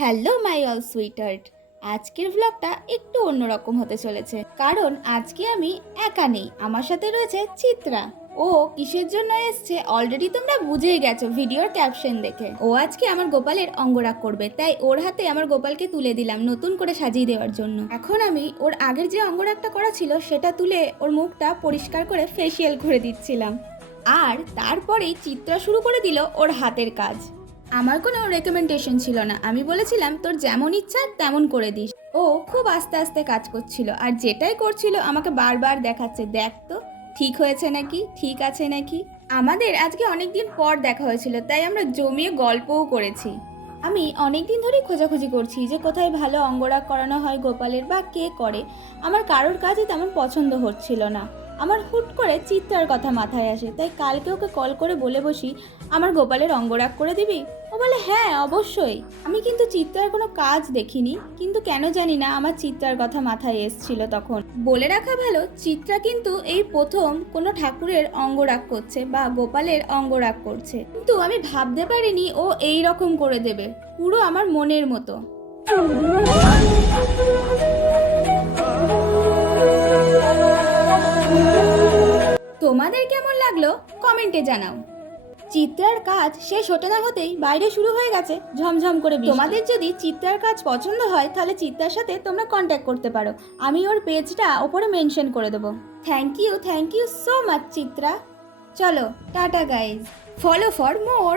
Hello my all sweetheart. আজকের ব্লগটা একটু অন্যরকম হতে চলেছে, কারণ আজকে আমি একা নেই, আমার সাথে রয়েছে চিত্রা। ও কিসের জন্য এসছে অলরেডি তোমরা বুঝেই গেছো ভিডিওর ক্যাপশন দেখে। ও আজকে আমার গোপালের অঙ্গরাগ করবে, তাই ওর হাতে আমার গোপালকে তুলে দিলাম নতুন করে সাজিয়ে দেওয়ার জন্য। এখন আমি ওর আগের যে অঙ্গরাগটা করা ছিল সেটা তুলে ওর মুখটা পরিষ্কার করে ফেসিয়াল করে দিচ্ছিলাম। আর তারপরেই চিত্রা শুরু করে দিল ওর হাতের কাজ। আমার কোনো রেকমেন্ডেশন ছিল না, আমি বলেছিলাম তোর যেমন ইচ্ছা তেমন করে দিস। ও খুব আস্তে আস্তে কাজ করছিল, আর যেটাই করছিল আমাকে বারবার দেখাচ্ছে, দেখ তো ঠিক হয়েছে নাকি, ঠিক আছে নাকি। আমাদের আজকে অনেকদিন পর দেখা হয়েছিল, তাই আমরা জমিয়ে গল্পও করেছি। আমি অনেকদিন ধরেই খোঁজাখুঁজি করছি যে কোথায় ভালো অঙ্গরাগ করানো হয় গোপালের, বা কে করে। আমার কারোর কাজই তেমন পছন্দ হচ্ছিল না। আমার হুট করে চিত্রার কথা মাথায় আসে, তাই কালকে ওকে কল করে বলে বসি, আমার গোপালের অঙ্গরাগ করে দিবি? ও বলে হ্যাঁ অবশ্যই। আমি কিন্তু চিত্রার কোনো কাজ দেখিনি, কিন্তু কেন জানি না আমার চিত্রার কথা মাথায় এসছিল তখন। বলে রাখা ভালো, চিত্রা কিন্তু এই প্রথম কোনো ঠাকুরের অঙ্গরাগ করছে বা গোপালের অঙ্গরাগ করছে, কিন্তু আমি ভাবতে পারিনি ও এই রকম করে দেবে, পুরো আমার মনের মতো। তোমাদের কেমন লাগলো কমেন্টে জানাও। চিত্রার কাজ শেষ হতে না হতেই বাইরে শুরু হয়ে গেছে ঝমঝম করে বৃষ্টি। তোমাদের যদি চিত্রার কাজ পছন্দ হয় তাহলে চিত্রার সাথে তোমরা কন্ট্যাক্ট করতে পারো, আমি ওর পেজটা ওপরে মেনশন করে দেবো। Thank you so much Chitra. চলো tata guys, follow for more.